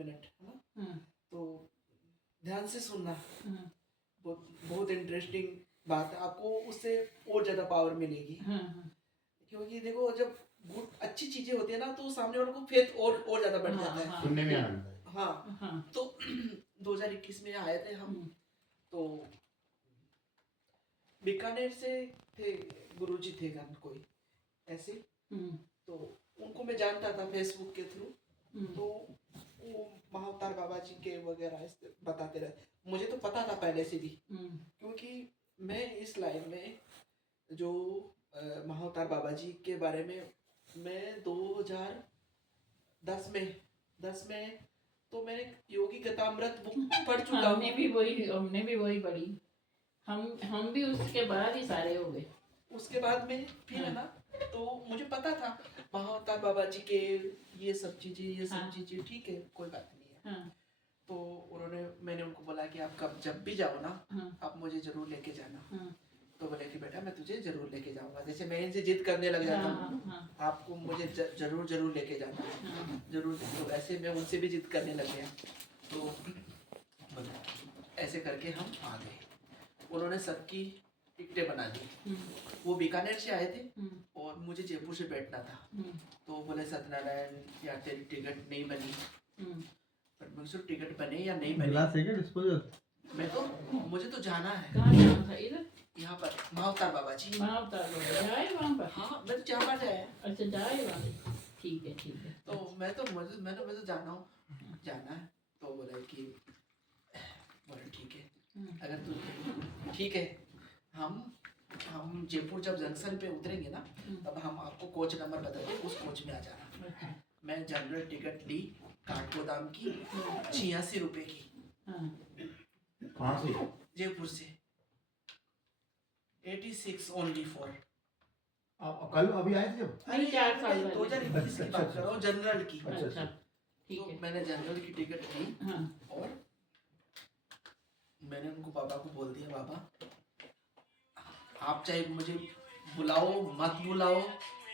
Minute, है ना? तो ध्यान से सुनना, बहुत बहुत इंटरेस्टिंग बात है, आपको उससे और ज़्यादा पावर मिलेगी। क्योंकि देखो जब गुड अच्छी चीज़ें होती है ना तो सामने वालों को फेथ और ज़्यादा बढ़ जाता है, सुनने में आनंद है। हाँ। तो 2021 में आए थे हम, तो बीकानेर से थे, गुरुजी थे घर कोई ऐसे, तो उनको मैं जानता था फेसबुक के थ्रू, तो वो महाअवतार बाबा जी के वगैरह बताते रहे, मुझे तो पता था पहले से भी, क्योंकि मैं इस लाइन में जो महाअवतार बाबा जी के बारे में मैं 2010 में तो मैं योगी गतामृत बुक पढ़ चुका हूँ। हमने भी वही पढ़ी, हम भी उसके बाद ही सारे हो गए। उसके बाद में फिर है ना, तो मुझे पता था महाअवतार बाबा जी के ये सब चीजें ठीक है, कोई बात नहीं है। तो मैंने उनको बोला कि आप कब जब भी जाओ ना, आप मुझे जरूर लेके जाना। तो बोले कि बेटा मैं तुझे जरूर लेके जाऊंगा, जैसे मैं इनसे जिद करने लग जाता हूँ, आपको मुझे जरूर लेके जाना, जरूर। तो वैसे मैं उनसे भी जिद करने लग गया, तो ऐसे करके हम आ गए। उन्होंने सबकी टिकटें बना दी, वो बीकानेर से आए थे और मुझे जयपुर से बैठना था, तो बोले सत्यनारायण यार तेरी टिकट नहीं बनी, पर मुझसे टिकट बने या नहीं बने, मैं तो मुझे तो जाना है। कहाँ जाना था? इधर यहाँ पर महाअवतार बाबा जी, जाए वहाँ पर? हाँ मैं तो जहाँ पर जाए। अच्छा जाए वहाँ, ठीक है। तो मैं तो जाना है। तो बोला कि बोले ठीक है, अगर तू ठीक है, हम जयपुर जब जंक्शन पे उतरेंगे ना, तब हम आपको कोच नंबर बता दें, उस कोच में आ जाना। मैं जनरल टिकट ली काठगोदाम की 86 रुपए की। कहाँ से? जयपुर से 86 ओनली फॉर। आप कल अभी आए थे जब? नहीं 4 साल 2021 की बात कर रहा हूँ, जनरल की। अच्छा तो मैंने जनरल की टिकट ली, और मैंने उनको पापा को बोल दिया, पापा आप चाहे मुझे बुलाओ मत बुलाओ,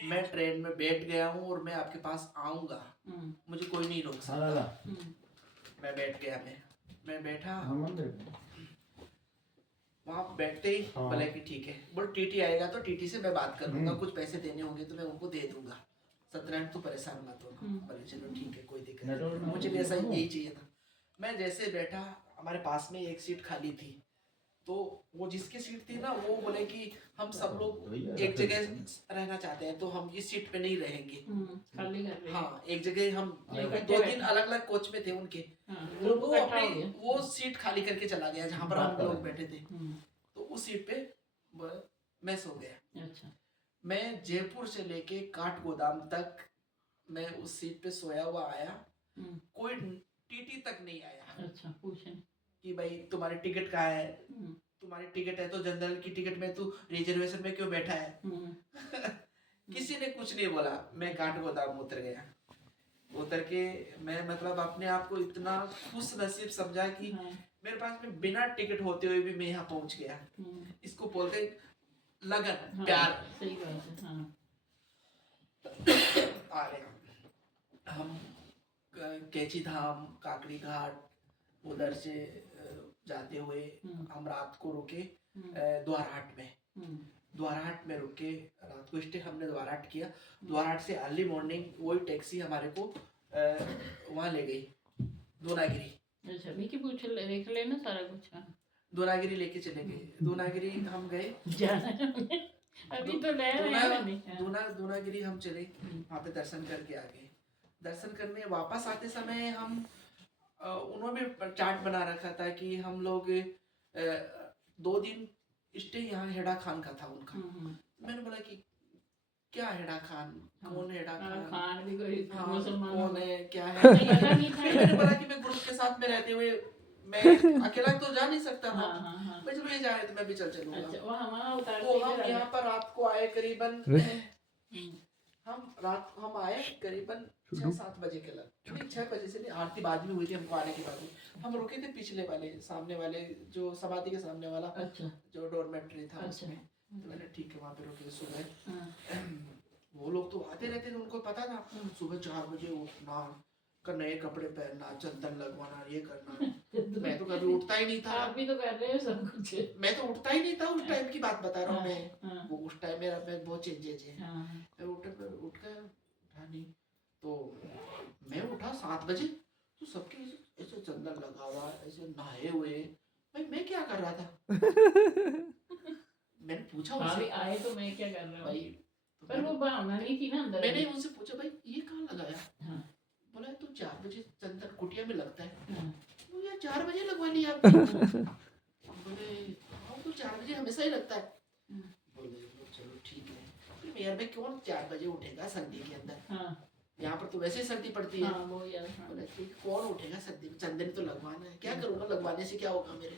मैं ट्रेन में बैठ गया हूँ और मैं आपके पास आऊंगा, मुझे कोई नहीं रोक सकता। मैं बैठ गया, मैं बैठा वहाँ बैठते ही बोले कि ठीक है, बोल टीटी आएगा तो टीटी से मैं बात कर लूंगा, कुछ पैसे देने होंगे तो मैं उनको दे दूंगा, सत्यनारायण तू परेशान मत होना। बोले चलो ठीक है, कोई दिक्कत नहीं, मुझे भी ऐसा ही यही चाहिए था। मैं जैसे बैठा, हमारे पास में एक सीट खाली थी, तो वो जिसकी सीट थी ना, वो बोले कि हम सब लोग एक जगह रहना चाहते हैं, तो हम इस सीट पे नहीं रहेंगे, खाली कर रहे हैं। हाँ एक जगह हम 2 दिन अलग अलग कोच में थे उनके, तो वो अपनी वो सीट खाली करके चला गया जहाँ पर हम लोग बैठे थे, तो उस सीट पे मैं सो गया। अच्छा। मैं जयपुर से लेके काठगोदाम तक मैं उस सीट पे सोया हुआ आया, कोई टीटी तक नहीं आया। अच्छा, पूछें कि भाई तुम्हारी टिकट कहाँ है, तुम्हारी टिकट है तो जनरल की टिकट में तू रिजर्वेशन में क्यों बैठा है? किसी ने कुछ नहीं बोला। मैं काठगोदाम उतर गया, उतर के मैं मतलब अपने आप को इतना खुश नसीब समझा कि मेरे पास में बिना टिकट होते हुए भी मैं यहाँ पहुंच गया। इसको बोलते लगन, प्यार। सही बात है। आ रहे हम कैची धाम, काकड़ी घाट, उधर से जाते हुए हम रात को रुके द्वारहाट में रुके, रात को स्टे हमने द्वारहाट किया। द्वारहाट से अर्ली मॉर्निंग वही टैक्सी हमारे को वहाँ ले गई, दोनागिरी। अच्छा, विकी पूछ देख लेना सारा कुछ। दोनागिरी लेके चले गए, दोनागिरी हम गए अभी तो दोनागिरी हम चले, वहाँ पे दर्शन करके आ गए। दर्शन करने वापस आते समय हम उन्होंने चार्ट बना रखा था कि हम लोग 2 दिन स्टे यहाँ हेडा खान का था उनका। मैंने बोला कि क्या हेडा खान, कौन हेडा खान भी कोई मुसलमान कौन है, क्या है? मैंने बोला कि मैं ग्रुप के साथ में रहते हुए मैं अकेला तो जा नहीं सकता था। मैं चलो ये जा रहे तो मैं भी चल चलूंगा। तो हम यहाँ पर रात को आए करीबन हम आए करीबन 6-7 बजे के लग, 6 बजे से नहीं, आरती बाद में हुई थी हमको आने के बाद में। हम रुके थे पिछले वाले, सामने वाले जो समाधि के सामने वाला जो डोरमेट्री था उसमें। तो मैंने ठीक है वहाँ पे रुके। सुबह वो लोग तो आते रहते थे, उनको पता था सुबह 4 बजे उठना, का नए कपड़े पहनना, चंदन लगवाना, ये करना। मैं तो कभी उठता ही नहीं था। आप भी तो कर रहे हो सब कुछ। मैं तो उठता ही नहीं था, उस टाइम की बात बता रहा हूँ मैं। हाँ, वो उस टाइम मेरा मैं बहुत चेंजेज है। हाँ, मैं उठ कर उठा नहीं, तो मैं उठा 7 बजे, तो सबके ऐसे ऐसे चंदन लगा हुआ, ऐसे नहाए हुए। भाई मैं क्या कर रहा था? मैंने पूछा हाँ भी उनसे, आए तो मैं क्या कर रहा हूँ। भाई तो पर वो भावना नहीं थी ना अंदर मैंने अभी। उनसे पूछा, भाई ये कहाँ लगाया? हाँ, बोला तो 4 बजे चंदन कुटिया में लगता है। हाँ, तो यार 4 बजे लगवा लिया आपने? बोले हाँ तो 4 बजे हमेशा ही लगता है। बोले चलो ठीक है। फिर यार मैं कौन 4 बजे उठेगा सर्दी के अंदर? हाँ, यहाँ पर तो वैसे ही सर्दी पड़ती है। हाँ, वो यार, हाँ, बोले ठीक, कौन उठेगा सर्दी में? चंदन तो लगवाना है, क्या करूँगा, लगवाने से क्या होगा मेरे?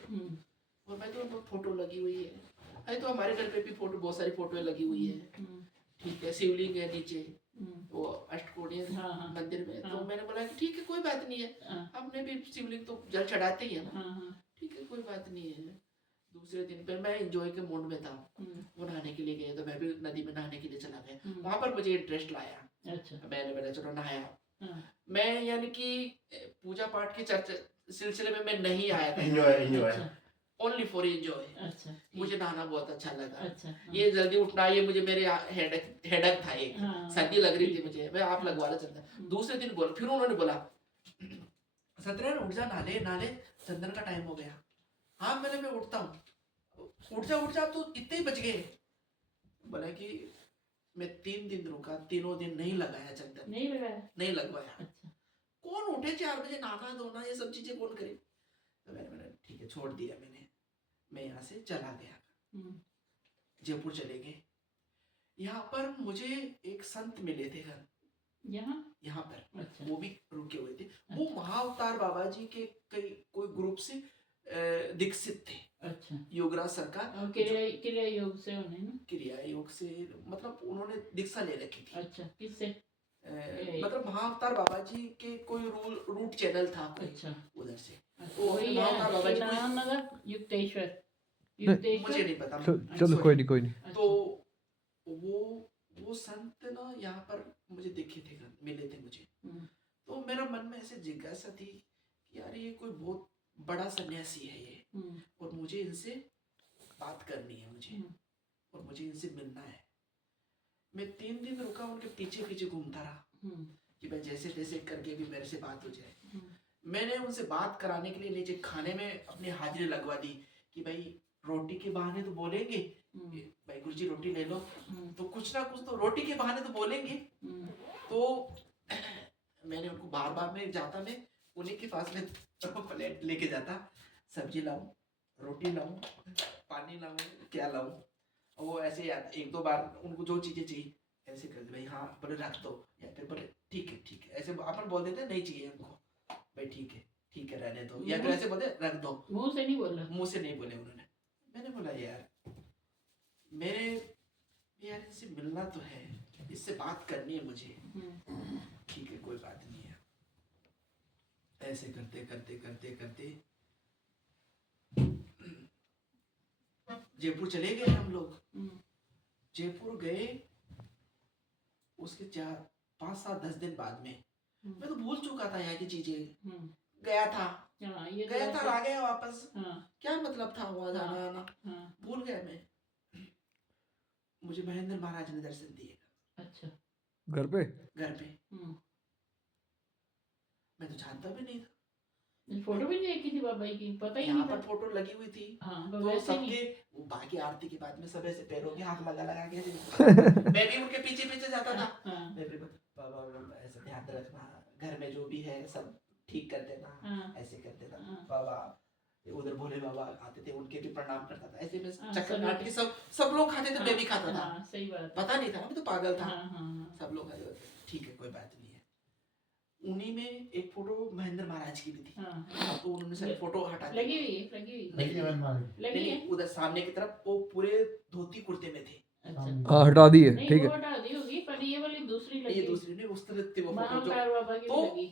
और मैं तो फोटो लगी हुई है। अरे तो हमारे घर पे भी फोटो, बहुत सारी फोटो लगी हुई है। ठीक है, शिवलिंग है नीचे, वो अष्टकोणीय हाँ, हाँ, मंदिर में। तो हाँ, मैंने बोला कि ठीक है कोई बात नहीं है, हाँ, हमने भी शिवलिंग तो जल चढ़ाते ही है ना, हाँ, हाँ, ठीक है कोई बात नहीं है। दूसरे दिन पे मैं एंजॉय के मूड में था, वो नहाने के लिए गए, तो मैं भी नदी में नहाने के लिए चला गया। वहां पर मुझे इंटरेस्ट लाया, अच्छा, मैंने चलो नहाया। हाँ, मैं यानी कि पूजा पाठ के चर्चा सिलसिले में मैं नहीं आया था, एंजॉय अच्छा, ओनली फॉर एंजॉय। अच्छा, मुझे नहाना बहुत अच्छा लगा। अच्छा, हाँ, ये जल्दी उठना, ये मुझे मेरे हेडक था एक, हाँ, सर्दी लग रही थी मुझे, मैं आप लगवा ला चंदन। दूसरे दिन बोला, फिर उन्होंने बोला सत्यनारायण उठ जा, नाले नाले, चंदन का टाइम हो गया। हाँ मैंने, मैं उठता हूँ। उठ जा अब तो इतने ही बच गए। बोला कि मैं 3 दिन रुका, तीनों दिन नहीं लगाया चंदन, नहीं लगाया, नहीं लगवाया। अच्छा, कौन उठे 4 बजे, नहाना धोना ये सब चीजें कौन करे? तो मैंने ठीक है छोड़ दिया। मैं यहाँ से चला गया, जयपुर चले गए। यहाँ पर मुझे एक संत मिले थे घर, यहाँ पर, अच्छा, वो भी रुके हुए थे। वो महाअवतार बाबा जी के कोई ग्रुप से दीक्षित थे। अच्छा, योगराज सरकार, और क्रिया योग से होने ना, क्रिया योग से, मतलब उन्होंने दीक्षा ले रखी थी। अच्छा, किससे? मतलब महाअवतार बाबा जी के कोई रूट चैनल था कोई, अच्छा, उधर से। तो वही महाअवतार बाबा जी नाम मतलब युक्तेश्वर, युक्तेश्वर, मुझे नहीं पता, चलो कोई नहीं। तो वो संत ना यहाँ पर मुझे दिखे थे, मिले थे मुझे। तो मेरा मन में ऐसे जिज्ञासा थी कि यार ये कोई बहुत बड़ा सन्यासी है ये, और मुझे इनसे बात करनी है मुझे, और मुझे इनसे मिलना है। मैं 3 दिन रुका, उनके पीछे पीछे घूमता रहा कि भाई जैसे तैसे करके भी मेरे से बात हो जाए। मैंने उनसे बात कराने के लिए नीचे खाने में अपनी हाजिरी लगवा दी कि भाई रोटी के बहाने तो बोलेंगे, भाई गुरुजी रोटी ले लो, तो कुछ ना कुछ तो रोटी के बहाने तो बोलेंगे। तो मैंने उनको बार बार में जाता, मैं उन्हीं के पास में प्लेट लेके जाता, सब्जी लाऊं, रोटी लाऊं, पानी लाऊं, क्या लाऊं। और वो ऐसे ही आता, 1-2 बार उनको जो चीजें चाहिए ऐसे कर दे, भाई हाँ बोले रख दो, या फिर बोले ठीक है, ऐसे अपन बोल देते नहीं चाहिए उनको, भाई ठीक है रहने दो, या फिर ऐसे बोलते रख दो। मुंह से नहीं बोला, मुंह से नहीं बोले उन्होंने। मैंने बोला यार इनसे मिलना तो है, इससे बात करनी है मुझे, ठीक है कोई बात नहीं है। ऐसे करते करते जयपुर चले गए हम लोग। जयपुर गए, उसके 5-7-10 दिन बाद में मैं तो भूल चुका था यहाँ की चीजें। गया था आ गया वापस। क्या मतलब था वहां जाना आना, भूल गया मैं। मुझे महेंद्र महाराज ने दर्शन दिए। अच्छा, घर पे मैं तो जानता भी नहीं था। फोटो भी नहीं देखी थी बाबा जी की, पता ही यहाँ नहीं पर था। फोटो लगी हुई थी। तो तो वैसे सबके नहीं। बाकी आरती के बाद में सब ऐसे पैरों के हाथ लगा के मैं भी उनके पीछे जाता था। मैं भी बाबा ऐसे ध्यान रखना, घर में जो भी है सब ठीक कर देना, ऐसे कर देना बाबा। उधर भोले बाबा आते थे, उनके भी प्रणाम करता था। ऐसे में चक्कर काट के सब लोग खाते थे, मैं भी खाता था। सही बात, पता नहीं था, मैं तो पागल था। सब लोग खाते थे, ठीक है कोई बात नहीं है। उन्हीं में एक फोटो महेंद्र महाराज की भी थी। तो उन्होंने सारी फोटो हटा दी, लगी हुई है। उधर सामने की तरफ वो पूरे धोती कुर्ते में थे। हाँ हटा दी है, नहीं ठीक वो है। हटा दी होगी, पर ये वाली दूसरी लगी, ये दूसरी ने उस तरह थी वो फोटो जो। महाअवतार बाबा की तो लगी।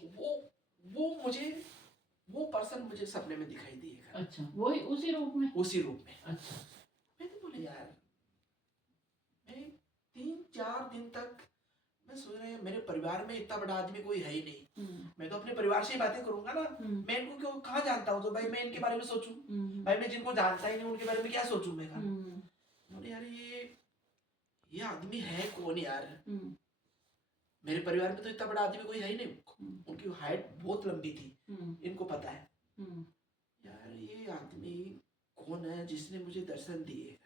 वो पर्सन मुझे सपने में दिखाई दिए। अच्छा, वही उसी रूप में। अच्छा, मैं तो बोले यार, मैं 3-4 दिन तक मैं सोच रहा मेरे परिवार में इतना बड़ा आदमी कोई है ही नहीं। मैं तो अपने परिवार से ही बातें करूंगा ना, मैं इनको क्यों कहाँ जानता हूँ, तो भाई मैं इनके बारे में सोचूं, भाई मैं जिनको जानता ही नहीं उनके बारे में क्या सोचूं मैं। कहा बोले यार ये आदमी है कौन यार, मेरे परिवार में तो इतना बड़ा आदमी कोई है ही नहीं, उनकी हाइट बहुत लंबी थी, इनको पता है। यार ये आदमी कौन है जिसने मुझे दर्शन दिए,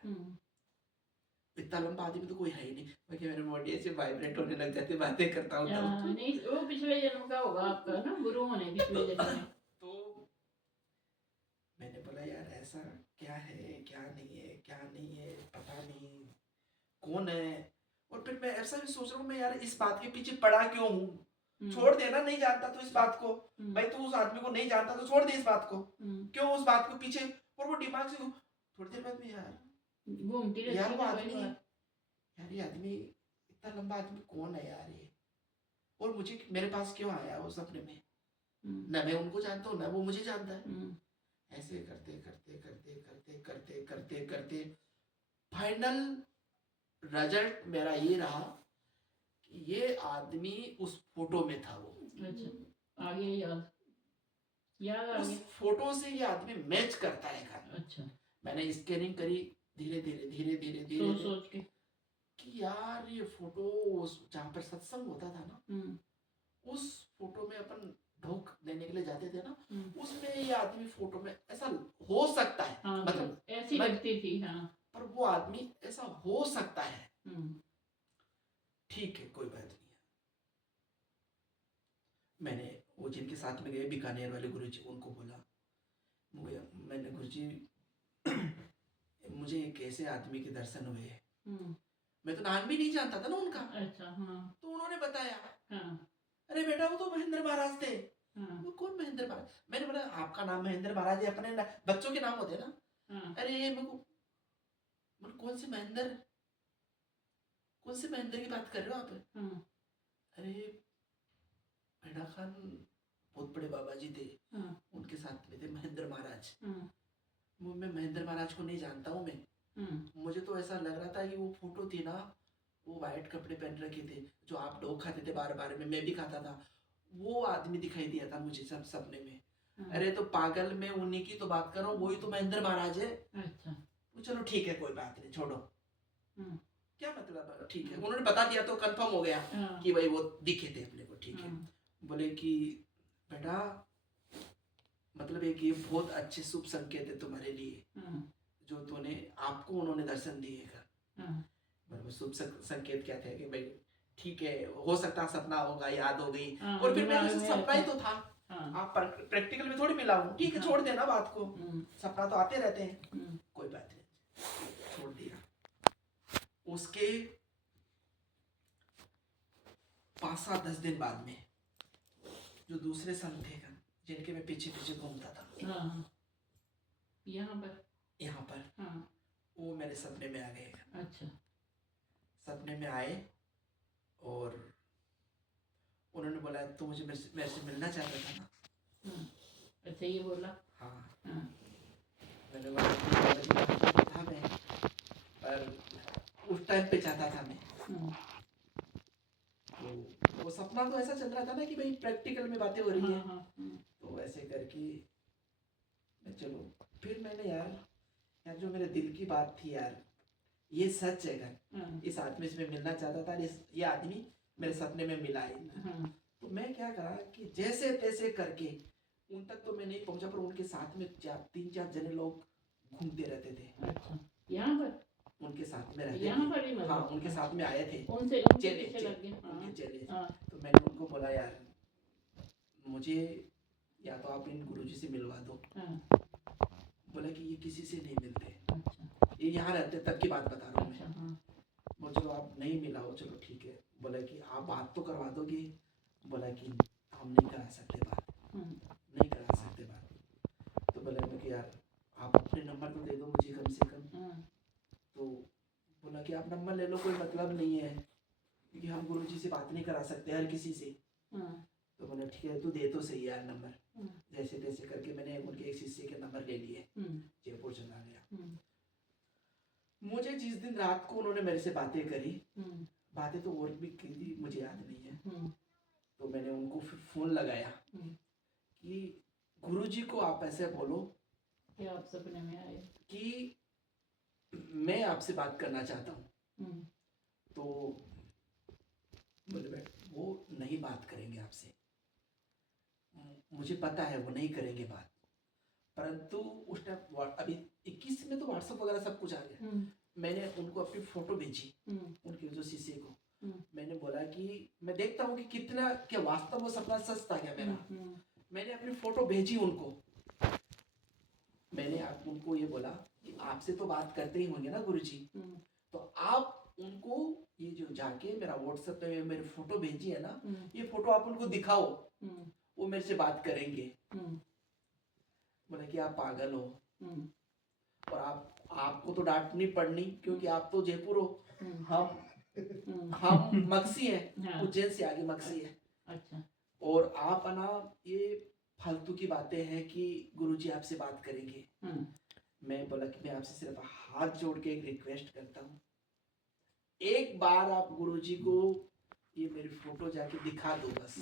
इतना लंबा आदमी तो कोई है ही नहीं। बाकी मेरे बॉडी ऐसे वाइब्रेट होने लग जाते बातें करता हूँ तो। नहीं वो पिछले जन्म का होगा आपका ना, गुरु होने पिछले जन्म में। तो मैंने बोला यार ऐसा क्या है, क्या नहीं है पता नहीं कौन है। और फिर मैं ऐसा भी सोच रहा हूँ मैं यार इस बात के पीछे पड़ा क्यों हूँ, छोड़ देना, नहीं जानता तो इस बात को, भाई तू उस आदमी को नहीं जानता तो छोड़ दे इस बात को, क्यों उस बात को पीछे। और वो दिमाग से थोड़ी देर बाद में यार घूमती रहती यार वो है आदमी, कई बार। यार ये आदमी इतना लंबा आदमी कौन है यार ये, और मुझे मेरे पास क्यों आया वो सपने में, ना मैं उनको जानता हूँ ना वो मुझे जानता है। ऐसे करते करते करते करते करते करते करते फाइनल रिजल्ट मेरा ये रहा कि ये आदमी उस फोटो में था। वो अच्छा आ गया याद आ उस गया। फोटो से ये आदमी मैच करता है घर। अच्छा मैंने स्कैनिंग करी धीरे धीरे धीरे धीरे धीरे सोच के कि यार ये फोटो जहाँ पर सत्संग होता था ना, उस फोटो में अपन ढोक देने के लिए जाते थे ना, उसमें ये आदमी फोटो में ऐसा हो सकता है। हाँ, मतलब ऐसी लगती थी। हाँ पर वो आदमी ऐसा हो सकता है। ठीक है कोई बात नहीं है। मैंने वो जिनके साथ में गए बीकानेर वाले गुरुजी उनको बोला, मैंने गुरुजी मुझे एक ऐसे आदमी के दर्शन हुए, मैं तो नाम भी नहीं जानता था ना उनका। अच्छा हाँ। तो उन्होंने बताया हाँ। अरे बेटा वो तो महेंद्र महाराज थे। हाँ। वो कौन महेंद्र महाराज? मैंने बोला आपका नाम महेंद्र महाराज है, अपने बच्चों के नाम होते हैं ना। हाँ। अरे मेरे को कौन से महेंद्र की बात कर रहे हो आप? हाँ। अरे भेड़ा खान बहुत बड़े बाबा जी थे, हाँ। उनके साथ में थे महेंद्र महाराज। हाँ। मैं महेंद्र महाराज को नहीं जानता हूँ मैं, मुझे तो ऐसा लग रहा था कि वो फोटो थी ना, वो वाइट कपड़े पहन रखे थे, जो आप लोग खाते थे बार बार में, मैं भी खाता था, वो आदमी दिखाई दिया था मुझे सब सपने में। अरे तो पागल, मैं उन्हीं की तो बात कर रहा हूँ, वही तो महेंद्र महाराज है। अच्छा तो चलो ठीक है कोई बात नहीं, छोड़ो क्या मतलब, ठीक है उन्होंने बता दिया तो कंफर्म हो गया कि भाई वो दिखे थे अपने को। ठीक है बोले कि बेटा मतलब एक ये बहुत अच्छे शुभ संकेत है तुम्हारे लिए, जो तूने आपको उन्होंने दर्शन दिए का। मतलब शुभ संकेत क्या थे कि भाई ठीक है हो सकता सपना होगा, याद हो गई। और फिर मैं सपना ही तो था, आप प्रैक्टिकल में थोड़ी मिला हूँ। ठीक है छोड़ देना बात को, सपना तो आते रहते हैं, कोई बात नहीं, छोड़ दिया। उसके 5-7-10 दिन बाद में जो दूसरे संत थे जिनके मैं पीछे पीछे घूमता था यहाँ पर वो मेरे सपने में आ गए। अच्छा सपने में आए और उन्होंने बोला तो मुझे मेरे से मिलना चाहता था ना। अच्छा ये बोला? हाँ। मैंने बोला था मैं, पर उस टाइम पे चाहता था मैं। तो वो सपना तो ऐसा चल रहा था ना कि भाई प्रैक्टिकल में बातें हो रही है। तो ऐसे करके मैं चलो फिर मैंने यार जो मेरे दिल की बात थी यार, ये सच है, इस आदमी से मैं मिलना चाहता था, ये आदमी मेरे सपने में मिला है। तो मैं क्या करा कि जैसे तैसे करके उन तक तो मैं नहीं पहुंचा, पर उनके साथ में 3-4 जने लोग घूमते रहते थे। अच्छा यहाँ पर उनके साथ में रहते यहाँ पर ही मतलब? हाँ उनके साथ में आए थे उनसे चेले। उनके चेले। तो मैंने उनको बोला यार मुझे या तो आप इन गुरुजी से मिलवा दो। बोला कि ये किसी से नहीं मिलते। अच्छा ये यहाँ रहते तब की बात बता रहा हूँ मैं। अच्छा बोल चलो आप नहीं मिलाओ, चलो ठीक है। बोला कि आप बात तो करवा दोगे? बोला कि हम नहीं करा सकते बात, नहीं करा सकते बात। तो बोला कि यार आप अपने नंबर तो दे दो मुझे कम से कम। तो बोला कि आप नंबर ले लो, कोई मतलब नहीं है, क्योंकि हम गुरुजी से बात नहीं करा सकते हर किसी से। तो बोला ठीक है तू दे तो सही यार नंबर। जैसे तैसे करके मैंने उनके एक शिष्य के नंबर ले लिए, जयपुर चला गया। मुझे जिस दिन रात को उन्होंने मेरे से बातें करी, बातें तो और भी की थी मुझे याद नहीं है। तो मैंने उनको फिर फोन लगाया कि गुरुजी को आप ऐसे बोलो कि आप सपने में आए। कि मैं आपसे बात करना चाहता हूँ। हम्म, तो बोले बेटा वो नहीं बात करेंगे आपसे, मुझे पता है वो नहीं करेंगे बात, परंतु उस टाइम अभी 21 में तो व्हाट्सएप वगैरह सब कुछ आ गया। मैंने उनको अपनी फोटो भेजी, उनके जो शीशे को मैंने बोला कि मैं देखता हूँ कि कितना क्या वास्तव वो सपना सच था क्या मेरा। मैंने अपनी फोटो भेजी उनको। मैंने उनको ये बोला कि आपसे तो बात करते ही होंगे ना गुरुजी, तो आप उनको ये जो जाके मेरा व्हाट्सएप पे मेरी फोटो भेजी है ना, ये फोटो आप उनको दिखाओ, वो मेरे से बात करेंगे। बोले कि आप पागल हो और आपको तो डांटनी पड़नी क्योंकि आप तो जयपुर हो, हम मक्सी हैं, हाँ। उज्जैन से आगे मक्सी है। अच्छा। और आप ना ये फालतू की बातें हैं कि गुरुजी आपसे बात करेंगे। मैं बोला कि मैं आपसे सिर्फ हाथ जोड़ के एक रिक्वेस्ट करता हूँ, एक बार आप गुरुजी को ये मेरी फोटो जाके दिखा दो बस।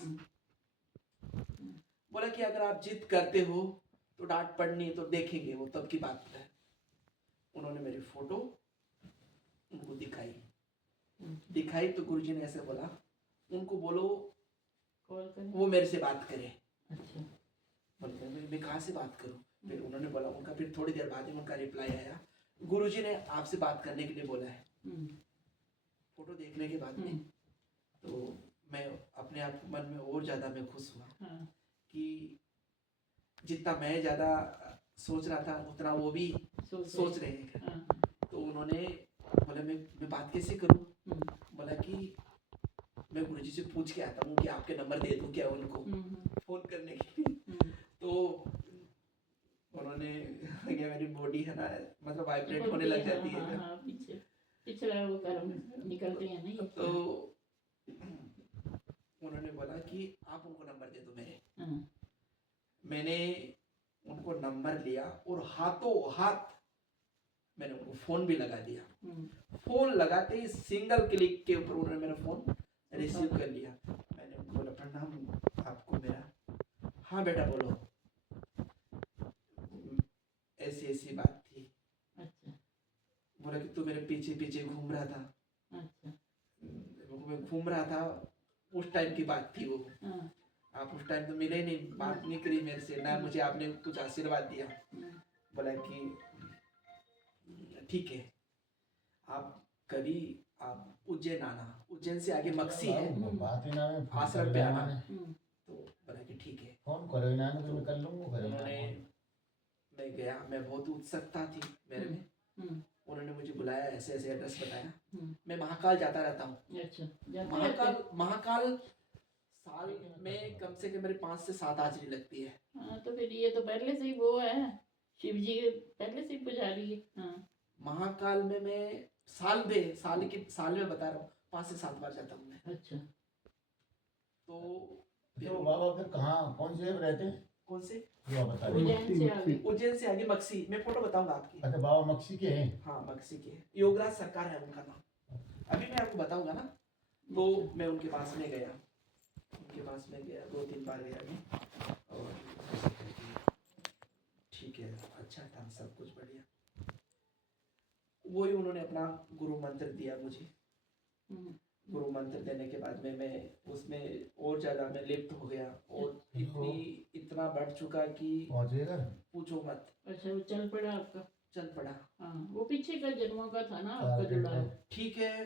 बोला कि अगर आप जिद करते हो तो डांट पड़नी है तो देखेंगे, वो तब की बात है। उन्होंने मेरी फोटो उनको दिखाई तो गुरुजी ने ऐसे बोला उनको बोलो वो मेरे से बात करे। अच्छा। बोले मैं कहाँ से बात करूँ। फिर उन्होंने बोला, उनका फिर थोड़ी देर बाद ही उनका रिप्लाई आया, गुरुजी ने आपसे बात करने के लिए बोला है। फोटो देखने के बाद में तो मैं अपने आप मन में और ज़्यादा मैं खुश हुआ कि जितना मैं ज़्यादा सोच रहा था उतना वो भी सोच रहे हैं। तो उन्होंने बोला मैं बात कैसे करूं। बोला कि मैं गुरुजी से पूछ के आता हूँ कि आपके नंबर दे दूं क्या उनको फोन करने के लिए। तो उन्होंने क्या मेरी बॉडी है ना मतलब वाइब्रेट होने लग जाती है। हाँ, पिछला वो कर्म निकलते हैं नहीं। तो उन्होंने बोला कि आप उनको नंबर दे दो मेरे। मैंने उनको नंबर लिया और हाथों हाथ मैंने उनको फोन भी लगा दिया। फोन लगाते ही सिंगल क्लिक के ऊपर उन्होंने मेरा फोन रिसीव कर लिया। मैंने उनको बोला प्रणाम आपको मेरा। हाँ बेटा बोलो। ऐसी ऐसी बात थी। अच्छा। बोला कि तू मेरे पीछे पीछे घूम रहा था। अच्छा। मैं घूम रहा था, उस टाइम की बात थी वो। आप उस टाइम तो मिले नहीं, बात नहीं करी मेरे से ना, मुझे आपने कुछ आशीर्वाद दिया। बोला कि ठीक है, आप कभी आप उज्जैन आना, उज्जैन से आगे मक्सी है, आश्रम पे आना। तो बोला कि ठीक है। उन्होंने मैं गया, मैं बहुत उत्सुकता थी मेरे में। उन्होंने मुझे बुलाया, ऐसे ऐसे एड्रेस बताया। मैं महाकाल जाता रहता हूँ। अच्छा। महाकाल साल में कम से कम मेरे 5 से 7 हाजिरी लगती है। हाँ, तो फिर ये तो पहले से ही वो है, शिव जी के पहले से ही पुजारी है। हाँ। महाकाल में मैं साल में बता रहा हूँ 5 से 7 बार जाता हूँ मैं। अच्छा। तो बाबा फिर कहाँ कौन से रहते हैं? कौन से? उज्जैन से आगे मक्सी। मैं फोटो बताऊंगा आपकी। अच्छा, बाबा मक्सी के हैं? हाँ मक्सी के, योगराज सरकार है उनका नाम। अभी मैं आपको बताऊंगा ना। तो मैं उनके पास में गया, 2-3 बार गया मैं। और ठीक है, अच्छा था, सब कुछ बढ़िया। वही उन्होंने अपना गुरु मंत्र दिया मुझे। गुरु मंत्र देने के बाद में मैं उसमें और ज़्यादा मैं लिप्त हो गया और इतना बढ़ चुका कि पूछो मत। अच्छा, वो चल पड़ा आपका? चल पड़ा। हाँ, वो पीछे का जन्मों का था ना आपका जुड़ा है। ठीक है,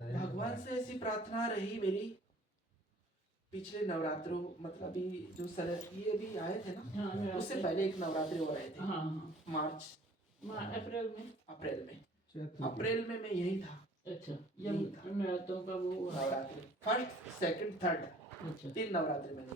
भगवान से ऐसी प्रार्थना रही मेरी। पिछले नवरात्रों मतलब ये अभी आए थे ना। हाँ, उससे पहले एक नवरात्रि हो रहे थे। हाँ। अप्रैल में मैं यही था। अच्छा, जब नवरात्रों का वो नवरात्रि 1st, 2nd, 3rd। अच्छा, 3 नवरात्रि में ये